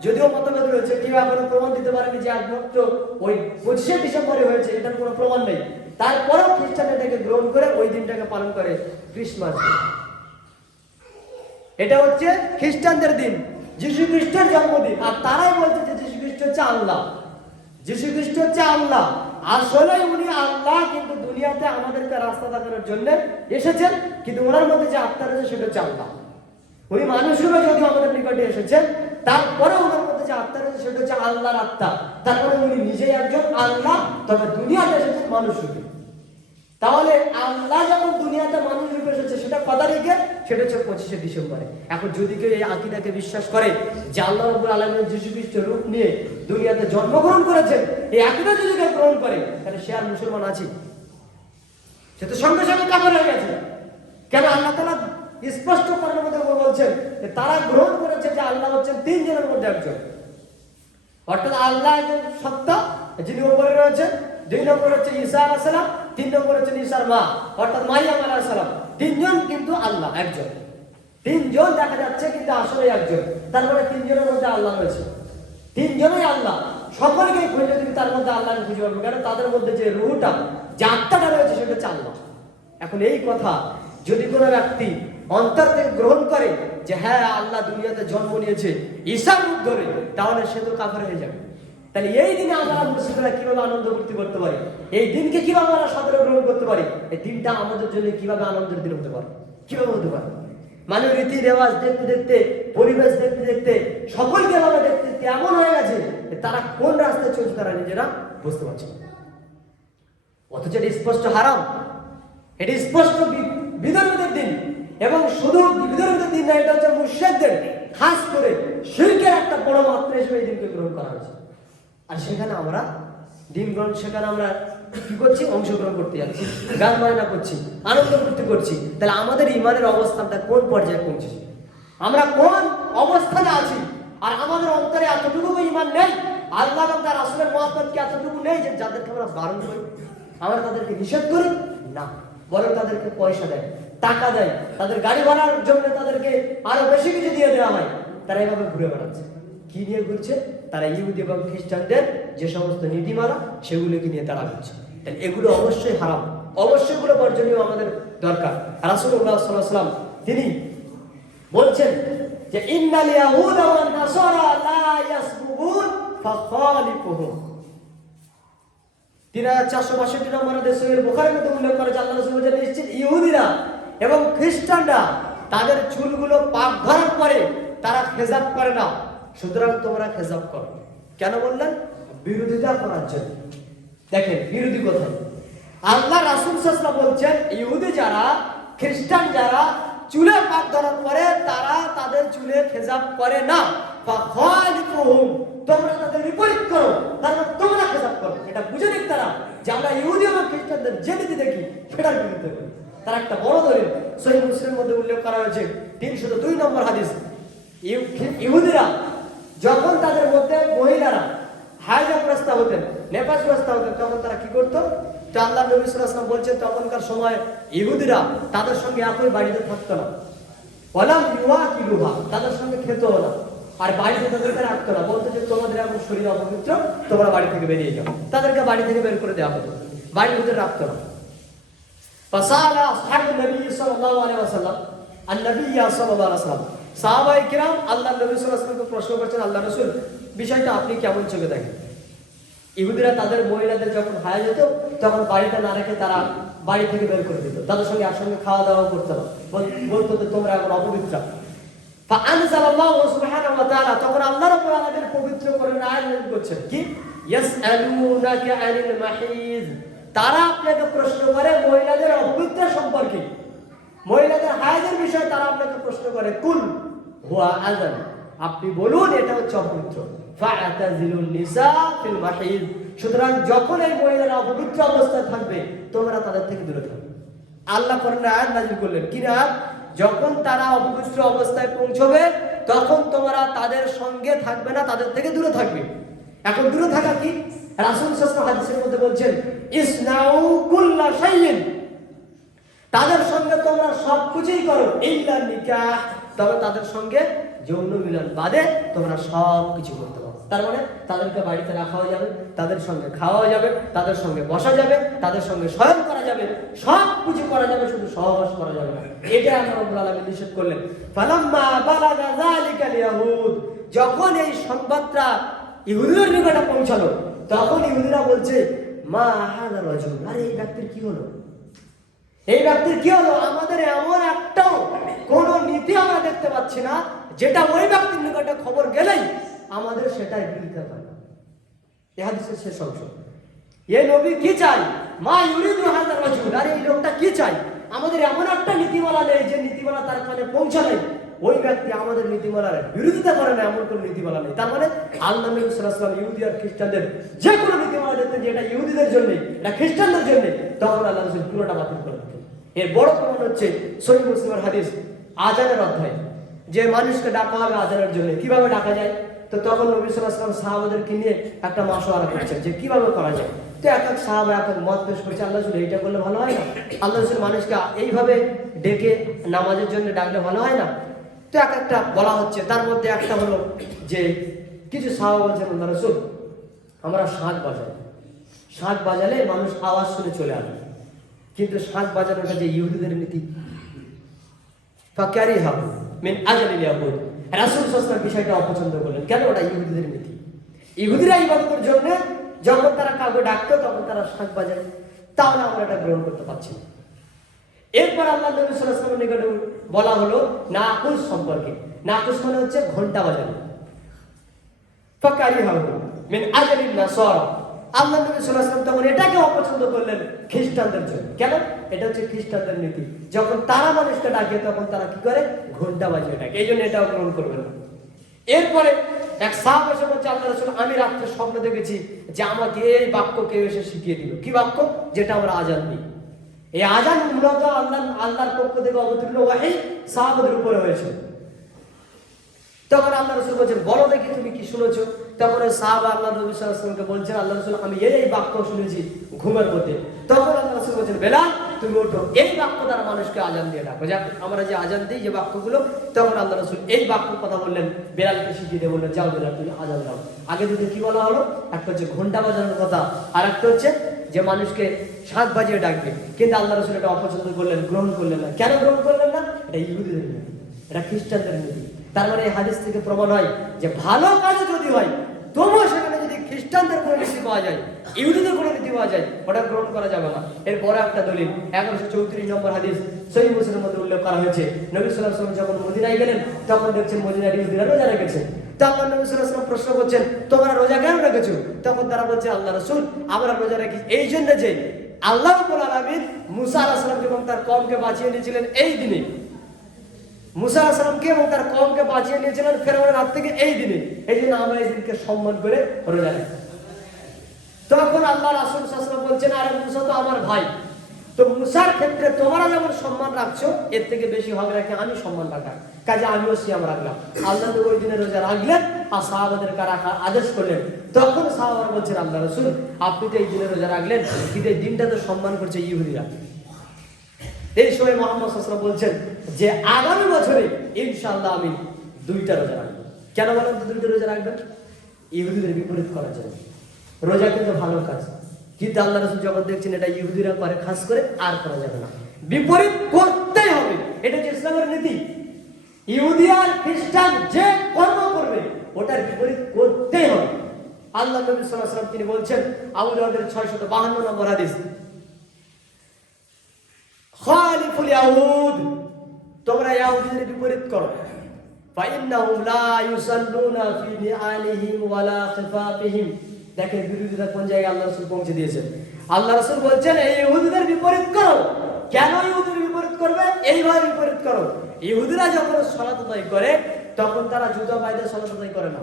যদিও মতভেদ রয়েছে, কেউ এখনো প্রমাণ দিতে পারেনি যে একমাত্র ওই 25শে ডিসেম্বরে হয়েছে, এটার কোনো প্রমাণ নেই। তারপরেও খ্রিস্টান এটাকে গ্রহণ করে ওই দিনটাকে পালন করে ক্রিসমাস ডে। এটা হচ্ছে খ্রিস্টানদের দিন, যীশু খ্রিস্টের জন্মদিন। আর তারাই বলছে যে যীশু খ্রিস্ট হচ্ছে আল্লাহ, যীশু খ্রিস্ট হচ্ছে আল্লাহ। আসলে উনি আল্লাহ, কিন্তু দুনিয়াতে আমাদেরকে রাস্তা দেখানোর জন্য এসেছেন, কিন্তু ওনার মধ্যে যে আত্মা রয়েছে সেটা হচ্ছে আল্লাহ। উনি মানুষগুলো যদিও আমাদের নিকটে এসেছেন, তারপরে ওনার মধ্যে যে আত্মা রয়েছে সেটা হচ্ছে আল্লাহর আত্মা। তারপরে উনি নিজেই একজন আল্লাহ, তবে দুনিয়াতে এসেছেন মানুষ রূপে। তাহলে আল্লাহ যখন দুনিয়াতে মানুষ রূপে এসেছে সেটা কত তারিখে? সেটা হচ্ছে 25শে ডিসেম্বরে। এখন যদি কেউ এই আকীদাকে বিশ্বাস করে যে আল্লাহ রাব্বুল আলামিন যীশু খ্রিস্টের রূপ নিয়ে দুনিয়াতে জন্মগ্রহণ করেছেন, এই আকীদা যদি কেউ গ্রহণ করে, তাহলে সে আর মুসলমান আছে? সে তো সঙ্গে সঙ্গে কাফের হয়ে গেছে। কেন? আল্লাহ তাআলা স্পষ্ট করার মধ্যে বলছেন যে তারা গ্রহণ করেছে যে আল্লাহ হচ্ছেন তিনজনের মধ্যে একজন, অর্থাৎ আল্লাহ একজন সত্তা যিনি উপরে রয়েছেন, 2 নম্বর হচ্ছে ঈসা আলাইহিস সালাম, 3 নম্বর হচ্ছে ঈসার মা অর্থাৎ মারিয়াম আলাইহিস সালাম। তিনজন কিন্তু আল্লাহ একজন, তিনজন দেখা যাচ্ছে কিন্তু আসলে একজন। তারপরে তিনজনের মধ্যে আল্লাহ রয়েছে, তিনজনই আল্লাহ। সকলকে খুঁজে তুমি তার মধ্যে আল্লাহ খুঁজে পাবে, কারণ তাদের মধ্যে যে রূহটা, যে আত্মাটা রয়েছে সেটা হচ্ছে আল্লাহ। এখন এই কথা যদি কোনো ব্যক্তি অন্তর থেকে গ্রহণ করে যে হ্যাঁ আল্লাহ দুনিয়াতে জন্ম নিয়েছে ঈসার রূপ ধরে, তাহলে সে তো কাফের হয়ে যাবে। তাহলে এই দিনে আমরা মুসলিমরা কিভাবে আনন্দ ফুর্তি করতে পারি? এই দিনকে কিভাবে আমরা সাদরে গ্রহণ করতে পারি? এই দিনটা আমাদের জন্য কিভাবে আনন্দের দিন হতে পারে? কিভাবে হতে পারে? মানে রীতি রেওয়াজ দেখতে দেখতে, পরিবেশ দেখতে দেখতে, সকলকে ভাবে দেখতে দেখতে এমন হয়ে গেছে তারা কোন রাস্তায় চলছে তারা নিজেরা বুঝতে পারছে না। অথচ এটি স্পষ্ট হারাম, এটি স্পষ্ট বিধর্মীদের দিন। এবং শুধু বিধর্মীদের দিন না, এটা হচ্ছে মুশরিকদের, খাস করে শিরকের একটা বড় মাত্রা হিসেবে এই দিনকে গ্রহণ করা হয়েছে। আর সেখানে আমরা দিন গ্রহণ, সেখানে আমরা কি করছি? অংশগ্রহণ করতে যাচ্ছি, গান বাজনা করছি, আনন্দ ফুর্তি করছি। তাহলে আমাদের ইমানের অবস্থানটা কোন পর্যায়ে পৌঁছেছে? আমরা কোন অবস্থানে আছি? আর আমাদের অন্তরে এতটুকু ইমান নেই, আল্লাহ এবং তার রাসূলের মহব্বত কি এতটুকু নেই যে যাদেরকে আমরা বারণ করি, আমরা তাদেরকে নিষেধ করি না, বরং তাদেরকে পয়সা দেয়, টাকা দেয়, তাদের গাড়ি ভাড়ার জন্য তাদেরকে আরো বেশি কিছু দিয়ে দেওয়া হয়। তারা এভাবে ঘুরে বেড়াচ্ছে। কি নিয়ে ঘুরছে? তারা ইহুদি এবং খ্রিস্টানদের যে সমস্ত নীতিমালা সেগুলোকে নিয়ে তারা ঘুরছে। তাহলে এগুলো অবশ্যই হারাম, অবশ্যই এগুলো বর্জনীয় আমাদের দরকার। রাসূলুল্লাহ সাল্লাল্লাহু আলাইহি ওয়াসাল্লাম তিনি বলছেন যে ইন্নাল ইয়াহুদা ওয়ান নাসারা লা ইয়াসবুন ফাখালিফুহুম। 3462 নম্বর হাদিস সহিহ বুখারীর মধ্যে উল্লেখ করে যে আল্লাহ রাসূল বলেছেন নিশ্চিত ইহুদিরা এবং খ্রিস্টানরা তাদের চুলগুলো পাক ধরার পরে তারা খেজাব করে না, সুতরাং তোমরা খেজাব করো। কেন বললেন? বিরোধিতা করার জন্য। দেখেন বিরোধী কোথায়? আল্লাহ রাসূল সাল্লাল্লাহু আলাইহি ওয়াসাল্লাম বলছেন ইহুদি যারা, খ্রিস্টান যারা চুলে পাক ধরার পরে তারা তাদের চুলে খেজাব করে না, ফাখালিফুহুম, তোমরা তাদের বিপরীত করো, তারপর তোমরা খেজাব করো। এটা বুঝে নিক তারা যে আমরা ইহুদি এবং খ্রিস্টানদের যে নীতি দেখি সেটার বিরুদ্ধে করি। তার একটা বড় দলিল সহিহ মুসলিমের মধ্যে উল্লেখ করা হয়েছে 302 নম্বর হাদিস। ইহুদিরা যখন তাদের মধ্যে মহিলারা হায়জাগ্রস্ত হতেন, নেপাসগ্রস্ত হতেন, তখন তারা কি করতো? তো আল্লাহ নবী সাল্লাল্লাহু আলাইহি ওয়াসাল্লাম বলছেন তখনকার সময় ইহুদিরা তাদের সঙ্গে একই বাড়িতে থাকতো না, ওয়ালাম ইউয়াকিলুহা, তাদের সঙ্গে খেতো না, আর বাড়িতে তাদেরকে রাখতো না। বলতো যে তোমাদের এখন শরীর অপবিত্র, তোমরা বাড়ি থেকে বেরিয়ে যাও। তাদেরকে বাড়ি থেকে বের করে দেওয়া হতো, বাড়ির ভিতরে রাখতো না। ফাসালা আসহাবুন নবী সাল্লাল্লাহু আলাইহি ওয়াসাল্লাম আন-নবী সাল্লাল্লাহু আলাইহি ওয়াসাল্লাম, সাহাবায়ে কিরাম আল্লাহর নবী সাল্লাল্লাহু আলাইহি ওয়াসাল্লামকে প্রশ্ন করছেন, আল্লাহ রাসূল বিষয়টা আপনি কেমন চোখে দেখেন? ইহুদিরা তাদের মহিলাদের যখন হায়া যেত তখন বাড়িতে না রেখে তারা বাড়ি থেকে বের করে দিত, তাদের সঙ্গে একসঙ্গে খাওয়া দাওয়া করতো না, বলতো যে তোমরা এখন অপবিত্র। ফাআনজালাল্লাহু সুবহানাহু ওয়া তাআলা, তখন আল্লাহ রাব্বুল আলামিন পবিত্র করে আয়াত করছেন কি? ইয়াসআলুনাকা আনিল মাহিজ, তারা আপনাকে প্রশ্ন করে মহিলাদের অপবিত্র সম্পর্কে, মহিলাদের হায়াতের বিষয়ে তারা আপনাকে প্রশ্ন করে। কুল হুয়া আযান, আপনি বলুন এটা হচ্ছে অপবিত্র। ফাআতাজিলুন নিসা ফিল মাহিজ, সুতরাং যখন এই মহিলারা অপবিত্র অবস্থায় থাকবে তোমরা তাদের থেকে দূরে থাকবে। আল্লাহ কোরআনে আয়াত নাযিল করলেন কি না? যখন তারা অপবিত্র অবস্থায় পৌঁছবে তখন তোমরা তাদের সঙ্গে থাকবে না, তাদের থেকে দূরে থাকবে। এখন দূরে থাকা কি? রাসূল সাল্লাল্লাহু আলাইহি ওয়াসাল্লাম হাদিসের মধ্যে বলছেন ইসনাউ কুল্লা শাইইন, তাদের সঙ্গে তোমরা সবকিছুই করো ইল্লা নিকাহ, তবে তাদের সঙ্গে যৌন মিলন বাদে তোমরা সব কিছু করতে পারো। তার মানে তাদেরকে বাড়িতে রাখাও যাবে, তাদের সঙ্গে খাওয়া যাবে, তাদের সঙ্গে বসা যাবে, তাদের সঙ্গে শয়ন করা যাবে। যাবে, সব কিছু করা যাবে, শুধু সহবাস করা যাবে না। এটা আল্লাহ রাব্বুল আলামিন নিষেধ করলেন। ফালাম্মা বালাগা যালিকাল ইয়াহুদ, যখন এই সংবাদটা ইহুদিদের নিকটে পৌঁছালো, তখন ইহুদিরা বলছে মা হাযা রাজুল, আরে এই ব্যক্তির কি হলো, এই ব্যক্তির কি হলো? আমাদের এমন একটাও কোন নীতি আমরা দেখতে পাচ্ছি না যেটা ওই ব্যক্তির নিকটে খবর গেলেই আমাদের সেটাই বিরোধিতা করে। এই হাদিসের শেষ অংশ, এই নবী কি চাই, মা ইউরিদু হাযা রাজুল, আরে এই লোকটা কি চাই? আমাদের এমন একটা নীতিমালা নেই যে নীতিমালা তার কানে পৌঁছালে ওই ব্যক্তি আমাদের নীতিমালার বিরোধিতা করে না, এমন কোনো নীতিমালা নেই। তার মানে আল্লাহ নবী সাল্লাল্লাহু আলাইহি ওয়াসাল্লাম ইহুদি আর খ্রিস্টানদের যে কোনো নীতিমালা দেখতেন যেটা ইহুদিদের জন্য, এটা খ্রিস্টানদের জন্য, তখন আল্লাহ রাসূল পুরোটা বাতিল করে দিতেন। এর বড় প্রমাণ হচ্ছে সহিহ মুসলিমের হাদিস আযানের অধ্যায়, যে মানুষকে ডাকা হবে আযানের জন্য, কিভাবে ডাকা যায়? তো তখন নবী সাল্লাল্লাহু আলাইহি ওয়াসাল্লাম সাহাবাদেরকে নিয়ে একটা মাশওয়ারা করছেন যে কিভাবে করা যায়। তো এক এক সাহাবা এক এক মত পেশ করছে, আল্লাহ রাসূল এইটা করলে ভালো হয় না, আল্লাহ রাসূল মানুষকে এইভাবে ডেকে নামাজের জন্য ডাকলে ভালো হয় না। তো এক একটা বলা হচ্ছে, তার মধ্যে একটা হলো যে কিছু সাহাবা বলছেন আল্লাহ রাসূল আমরা শাঁখ বাজাই, শাঁখ বাজালে মানুষ আওয়াজ শুনে চলে আসবে, কিন্তু শাঁখ বাজানোটা যে ইহুদিদের নীতি, ফাকারিহা মিন আজলিল ইয়াহুদ, রাসূল সাল্লাল্লাহু আলাইহি ওয়াসাল্লাম বিষয়টা অপছন্দ করলেন। কেন? ওটা ইহুদিদের নীতি। ইহুদিরা ইবাদতের জন্য যখন তারা কাউকে ডাকতো তখন তারা শাঁখ বাজায়, তাহলে আমরা এটা গ্রহণ করতে পারছি না। এরপর আল্লাহ নবী সাল্লাল্লাহু আলাইহি ওয়াসাল্লামের নিকটে বলা হলো নাকুস সম্পর্কে। নাকুস মানে হচ্ছে ঘন্টা বাজানো। ফাকারিহা মিন আজলিন নাসারা, আল্লাহ নবী সাল্লাল্লাহু আলাইহি ওয়াসাল্লাম তখন এটাকে অপছন্দ করলেন খ্রিস্টানদের জন্য। কেন? এটা হচ্ছে খ্রিস্টানদের নীতি, যখন তারা মানুষকে ডাকে তখন তারা কি করে? ঘন্টা বাজিয়ে ডাকে, এই জন্য এটাও গ্রহণ করবেন না। এরপরে এক সাহাবা এসে বলছে আল্লাহ রাসূল আমি রাত্রে স্বপ্ন দেখেছি যে আমাকে এই বাক্য কেউ এসে শিখিয়ে দিল। কি বাক্য? যেটা আমরা আযান দিই। এই আযান মূলত আল্লাহর পক্ষ থেকে অবতীর্ণ ওয়াহী সাহাবাদের উপরে হয়েছে। তখন আল্লাহ রাসূল বলছেন বলো দেখি তুমি কি শুনেছো? তখন ওই সাহাবা আল্লাহ নবী সাল্লাল্লাহু আলাইহি ওয়াসাল্লামকে বলছেন আল্লাহ রাসূল আমি এই বাক্য শুনেছি ঘুমের মধ্যে। তখন আল্লাহ রাসূল বলছেন বেলাল তুমি ওঠো, এই বাক্য দ্বারা মানুষকে আযান দিয়ে ডাকো। যাক আমরা যে আযান দিই যে বাক্যগুলো, তখন আল্লাহ রাসূল এই বাক্যের কথা বললেন, বেলালকে শিখিয়ে দিয়ে বললেন যাও বেলাল তুমি আযান দাও। আগে দুটো কি বলা হলো? একটা হচ্ছে ঘন্টা বাজানোর কথা, আর একটা হচ্ছে যে মানুষকে শাঁখ বাজিয়ে ডাকবে। কিন্তু আল্লাহ রাসূল এটা অপছন্দ করলেন, গ্রহণ করলেন না। কেন গ্রহণ করলেন না? এটা ইহুদিদের নীতি, এটা খ্রিস্টানদের নীতি। তার মানে এই হাদিস থেকে প্রমাণ হয় যে ভালো কাজে যদি হয় তবুও সেখানে যদি খ্রিস্টানদের কোনো নীতি পাওয়া যায়, ইহুদিদের কোনো নীতি পাওয়া যায়, ওটা গ্রহণ করা যাবে না। এর বড় একটা দলিল 1134 নম্বর হাদিস সহিহ মুসলিমের মধ্যে উল্লেখ করা হয়েছে। নবী সাল্লাল্লাহু আলাইহি ওয়াসাল্লাম যখন মদিনায় গেলেন তখন দেখছেন মদিনার ইহুদিরা রোজা রেখেছে। তখন নবী সাল্লাল্লাহু আলাইহি ওয়াসাল্লাম প্রশ্ন করছেন তোমরা রোজা কেন রেখেছো? তখন তারা বলছে আল্লাহ রাসূল আমরা রোজা রাখি এই জন্য যে আল্লাহ রাব্বুল আলামিন মুসা আলাইহিস সালামকে এবং তার কওমকে বাঁচিয়ে নিয়েছিলেন এই দিনে, মুসা আলাইহিস সালামকে এবং তার কওমকে বাঁচিয়ে নিয়েছিলেন ফেরাউনের হাত থেকে এই দিনে, এই জন্য আমরা এই দিনকে সম্মান করে রোজা রাখি। তখন আল্লাহ রাসূল সাল্লাল্লাহু আলাইহি ওয়াসাল্লাম বলছেন আরে মুসা তো আমার ভাই, তো মুসার ক্ষেত্রে তোমরা যেমন সম্মান রাখছো এর থেকে বেশি হক রাখে আমি সম্মান রাখা, কাজে আমিও সিয়াম রাখলাম। আল্লাহ তো ওই দিনে রোজা রাখলেন আর সাহাবাদেরকে রাখার আদেশ করলেন। তখন সাহাবারা বলছেন আল্লাহ রাসূল আপনি তো এই দিনে রোজা রাখলেন, কিন্তু এই দিনটা তো সম্মান করছে ইহুদিরা। এই সময় মুহাম্মদ সাল্লাল্লাহু আলাইহি ওয়াসাল্লাম বলছেন যে আগামী বছরে ইনশাআল্লাহ আমি 2টা রোজা রাখবো। কেন বলেন 2টা রোজা রাখবেন? ইহুদিদের বিপরীত করার জন্য। রোজা কিন্তু ভালো কাজ, কিন্তু আল্লাহ রাসূল যখন দেখছেন এটা ইহুদিরা করে খাস করে আর করা যাবে না, বিপরীত করতেই হবে। এটা হচ্ছে ইসলামের নীতি। ইহুদি আর খ্রিস্টান যে কর্ম করবে ওটার বিপরীত করতেই হবে। আল্লাহ নবী সাল্লাল্লাহু আলাইহি ওয়াসাল্লাম তিনি বলছেন আবু দাউদের 652 নম্বর হাদিস খালিফুল ইয়াহুদ তোমরা ইহুদিদের বিপরীত করো ফাইন্নাহুম লা ইউসাল্লুনা ফি নিআলিহিম ওয়ালা খিফাফিহিম। দেখেন বিরোধিতা কোন জায়গায় আল্লাহ রাসূল পৌঁছে দিয়েছেন। আল্লাহ রাসূল বলছেন এই ইহুদিদের বিপরীত করো। কেন ইহুদিদের বিপরীত করবে? এইভাবে বিপরীত করো। ইহুদিরা যখন সালাত আদায় করে তখন তারা জুতা পায়ে দিয়ে সালাত আদায় করে না।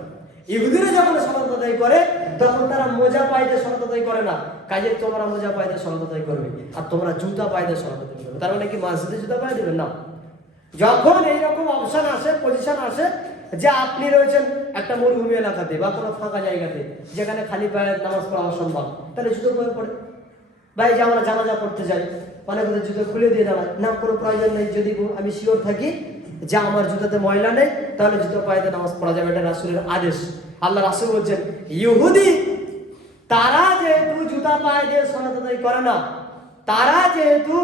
ইহুদিরা যখন সালাত আদায় করে তখন তারা মোজা পায়ে দিয়ে সালাত আদায় করে না। কাজে তোমরা মোজা পায়ে দিয়ে সালাত আদায় করবে আর তোমরা জুতা পায়ে দিয়ে সালাত আদায় করবে। তার মানে কি মসজিদে জুতা পায়ে দিবেন না? যখন এইরকম অপশন আসে, পজিশন আসে যে আপনি রয়েছেন একটা মরুভূমি এলাকাতে বা কোনো ফাঁকা জায়গাতে যেখানে খালি পায়ে নামাজ পড়া অসম্ভব, তাহলে জুতো পরে পড়ে। ভাই যে আমরা জানাজা পড়তে যাই অনেক জুতো খুলে দিয়ে দাঁড়ায় না, কোনো প্রয়োজন নেই। যদি আমি শিওর থাকি যে আমার জুতাতে ময়লা নেই তাহলে জুতো পায়ে নামাজ পড়া যাবে, এটা রাসূলের আদেশ। আল্লাহ রাসূল বলছেন ইহুদি তারা যেহেতু জুতা পায়ে দিয়ে সালাত আদায় করে না, তারা যেহেতু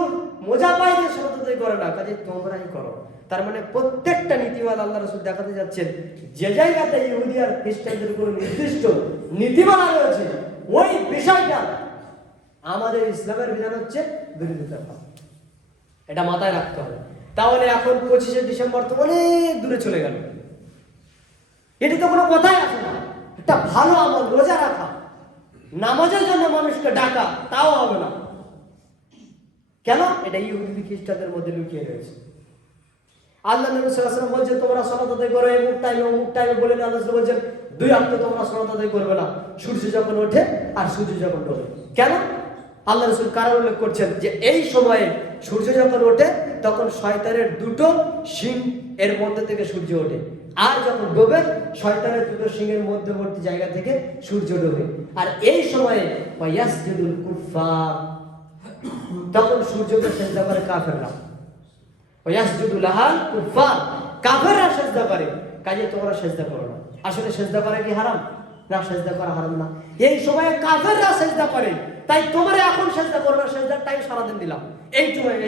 মজা পায় যে সনাতন করে না, কাজে তোমরাই করো। তার মানে প্রত্যেকটা নীতিমালা আল্লাহ রাসূল দেখাতে যাচ্ছেন, যে জায়গাতে ইহুদি আর খ্রিস্টানদের কোনো নির্দিষ্ট নীতিমালা রয়েছে ওই বিষয়টা আমাদের ইসলামের বিধান হচ্ছে বিরোধিতা করা। এটা মাথায় রাখতে হবে। তাহলে এখন 25শে ডিসেম্বর তো অনেক দূরে চলে গেল, এটি তো কোনো কথাই আসে না। একটা ভালো আমল রোজা রাখা, নামাজের জন্য মানুষকে ডাকা, তাও হবে না। কেন? এটা ইহুদি খ্রিস্টানদের মধ্যে লুকিয়ে রয়েছে। আল্লাহ নবী সাল্লাল্লাহু আলাইহি ওয়াসাল্লাম বলছেন তোমরা সালাত আদায় করো অমুক টাইমে বলে না। আল্লাহ রাসূল বলছেন 2 ওয়াক্ত তোমরা সালাত আদায় করবে না, সূর্য যখন ওঠে আর সূর্য যখন ডোবে। কেন? আল্লাহ রাসূল কারণ উল্লেখ করছেন যে এই সময়ে সূর্য যখন ওঠে তখন শয়তানের 2টো শিং এর মধ্যে থেকে সূর্য ওঠে, আর যখন ডোবে শয়তানের 2টো শিংয়ের মধ্যবর্তী জায়গা থেকে সূর্য ডোবে। আর এই সময়ে ওয়ায়াসজুদুল কুফার, তখন সূর্যকে সিজদা করে কাফেররা। ওয়ায়াসজুদু লাহাল কুফার, কাফেররা সিজদা করে, কাজে তোমরা সিজদা করো না। আসলে সিজদা করা কি হারাম? না, সিজদা করা হারাম না। এই সময়ে কাফেররা সিজদা করে, তাই তোমরা এখন সিজদা করো না। সিজদার টাইম সারাদিন দিলাম, এই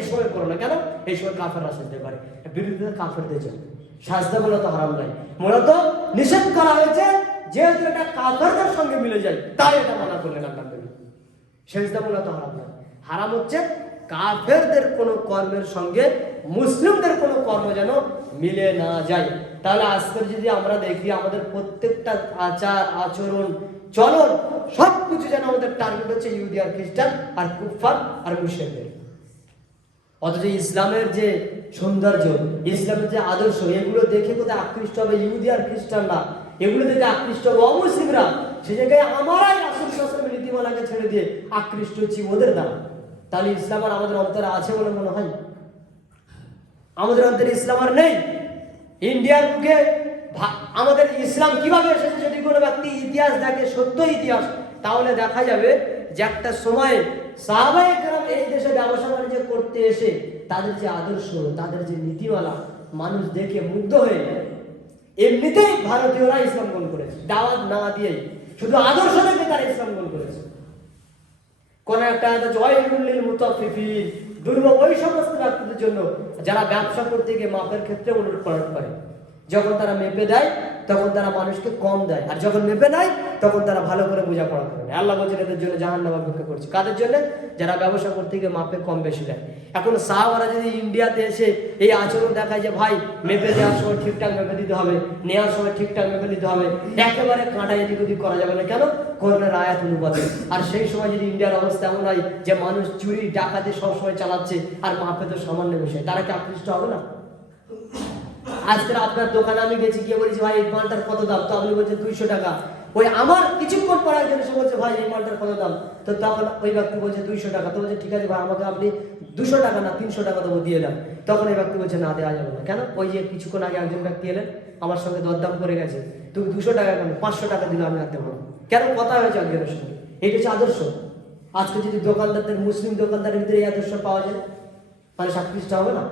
সময় করো না। কেন? এই সময় কাফেররা সিজদা করে, বিরোধিতা কাফেরদের জন্য। সিজদা মূলত হারাম নয়, মূলত নিষেধ করা হয়েছে, যেহেতু এটা কাফেরদের সঙ্গে মিলে যায় তাই এটা মানা করলেন আল্লাহ নবী। সিজদা মূলত হারাম নয়, হারাম হচ্ছে কাফেরদের কোন কর্মের সঙ্গে মুসলিমদের কোন কর্ম যেন মিলে না যায়। তাহলে আজকে যদি আমরা দেখি আমাদের প্রত্যেকটা আচার আচরণ চলন সবকিছু যেন আমাদের টার্গেট হচ্ছে ইহুদি আর খ্রিস্টান আর কুফার আর মুশরিকদের। অথচ ইসলামের যে সৌন্দর্য, ইসলামের যে আদর্শ, এগুলো দেখে কোথায় আকৃষ্ট হবে ইহুদি আর খ্রিস্টানরা, এগুলো দেখে আকৃষ্ট হবে অমুসলিমরা। সে জায়গায় আমরাই রাসূল সাল্লাল্লাহু আলাইহি ওয়াসাল্লামের নীতিমালাকে ছেড়ে দিয়ে আকৃষ্ট হচ্ছি ওদের দ্বারা। তাহলে ইসলাম আর আমাদের অন্তরে আছে বলে মনে হয়? আমাদের অন্তরে ইসলাম আর নেই। ইন্ডিয়ার বুকে আমাদের ইসলাম কিভাবে এসেছে যদি কোনো ব্যক্তি ইতিহাস দেখে, সত্য ইতিহাস, তাহলে দেখা যাবে যে একটা সময়ে সাহাবায়ে কেরাম এই দেশে ব্যবসা বাণিজ্য করতে এসে তাদের যে আদর্শ, তাদের যে নীতিমালা মানুষ দেখে মুগ্ধ হয়ে যায়। এমনিতেই ভারতীয়রা ইসলাম গ্রহণ করেছে, দাওয়াত না দিয়েই, শুধু আদর্শ দেখে তারা ইসলাম গ্রহণ করেছে। কোন একটা জয়ুল্লিল মুতাফফিফিন, দুর্ভোগ ওই সমস্ত ব্যক্তিদের জন্য যারা ব্যবসা করতে গিয়ে মাপের ক্ষেত্রে উলটপালট করে। যখন তারা মেপে দেয় তখন তারা মানুষকে কম দেয়, আর যখন মেপে নেয় তখন তারা ভালো করে বোঝাপড়া করে। আল্লাহ বলছেন এদের জন্য জাহান্নাম অপেক্ষা করছে। কাদের জন্য? যারা ব্যবসা করতে গিয়ে মাপে কম বেশি দেয়। এখন সাহাবারা যদি ইন্ডিয়াতে এসে এই আচরণ দেখায় যে ভাই মেপে দেওয়ার সময় ঠিকঠাক মেপে দিতে হবে, নেওয়ার সময় ঠিকঠাক মেপে দিতে হবে, একেবারে কাঁটা এদিক ওদিক করা যাবে না। কেন? কোরআনের আয়াত অনুপাতে। আর সেই সময় যদি ইন্ডিয়ার অবস্থা এমন হয় যে মানুষ চুরি ডাকাতি সবসময় চালাচ্ছে আর মাপে তো সামান্য বিষয়, তারা কি আকৃষ্ট হবে না? আজকে আপনার দোকানে আমি গেছি, গিয়ে বলেছি ভাই এই মালটার কত দাম, তো আপনি বলছেন 200 টাকা। ওই আমার কিছুক্ষণ পর একজন এসে বলছে ভাই এই মালটার কত দাম, তো তখন ওই ব্যক্তি বলছে 200 টাকা। তো বলছে ঠিক আছে ভাই আমাকে আপনি 200 টাকা না 300 টাকা দেবো, দিয়ে দেন। তখন এই ব্যক্তি বলছে না, দেওয়া যাবে না। কেন? ওই যে কিছুক্ষণ আগে একজন ব্যক্তি এলেন আমার সঙ্গে দরদাম করে গেছে, তুমি 200 টাকা কেন, 500 টাকা দিলে আমি আর দেবো না। কেন? কথা হয়েছে একজনের সঙ্গে। এটা হচ্ছে আদর্শ। আজকে যদি দোকানদারদের, মুসলিম দোকানদারের ভিতরে এই আদর্শ পাওয়া যায় তাহলে আকৃষ্ট হবে না?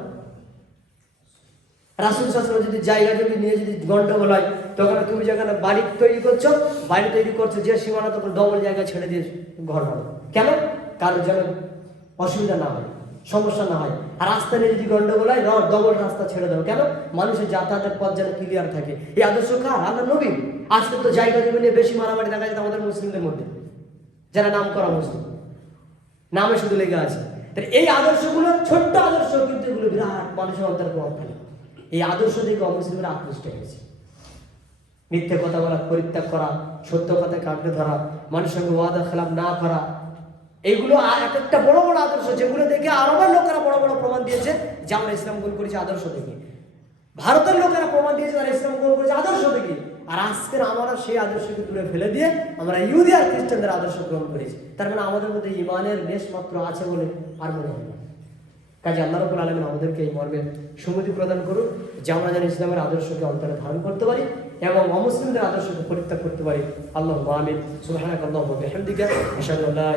রাসূল সাল্লাল্লাহু আলাইহি ওয়াসাল্লাম যদি জায়গা জমি নিয়ে যদি গন্ডগোল হয়, তখন তুমি যেখানে বাড়ি তৈরি করছো, যে সীমানা, তখন ডবল জায়গা ছেড়ে দিয়ে ঘর বানাও। কেন? কারোর যেন অসুবিধা না হয়, সমস্যা না হয়। আর রাস্তা নিয়ে যদি গন্ডগোল হয়, ডবল রাস্তা ছেড়ে দাও। কেন? মানুষের যাতায়াতের পথ যেন ক্লিয়ার থাকে। এই আদর্শ কার? আল্লাহ নবী। আজকে তো জায়গা জমি নিয়ে বেশি মারামারি দেখা যায় আমাদের মুসলিমদের মধ্যে, যারা নাম করা মুসলিম, নামে শুধু লেগে আছে। এই আদর্শগুলো ছোট্ট আদর্শ, কিন্তু এগুলো বিরাট মানুষের অন্তরে প্রভাব ফেলে। এই আদর্শ থেকে অমুসলিমরা আকৃষ্ট হয়েছে। মিথ্যে কথা বলা পরিত্যাগ করা, সত্য কথাকে আঁকড়ে ধরা, মানুষের সঙ্গে ওয়াদা খেলাফ না করা, এইগুলো এক একটা বড় বড় আদর্শ, যেগুলো দেখে আরবের লোকেরা বড় বড় প্রমাণ দিয়েছে যে আমরা ইসলাম গ্রহণ করেছি আদর্শ থেকে। ভারতের লোকেরা প্রমাণ দিয়েছে তারা ইসলাম গ্রহণ করেছে আদর্শ থেকে। আর আজকের আমরা সেই আদর্শকে দূরে ফেলে দিয়ে আমরা ইহুদি আর খ্রিস্টানদের আদর্শ গ্রহণ করেছি। তার মানে আমাদের মধ্যে ঈমানের লেশ মাত্র আছে বলে আর মনে হয় না। কাজে আল্লাহ রাব্বুল আলামিন আমাদেরকে এই মর্মের সুমতি প্রদান করুন যে আমরা যেন ইসলামের আদর্শকে অন্তরে ধারণ করতে পারি এবং অমুসলিমদের আদর্শকে পরিত্যাগ করতে পারি। আল্লাহুম্মা আমিন। সুবহানাকাল্লাহুম্মা ওয়া বিহামদিকা আশহাদু আল্লা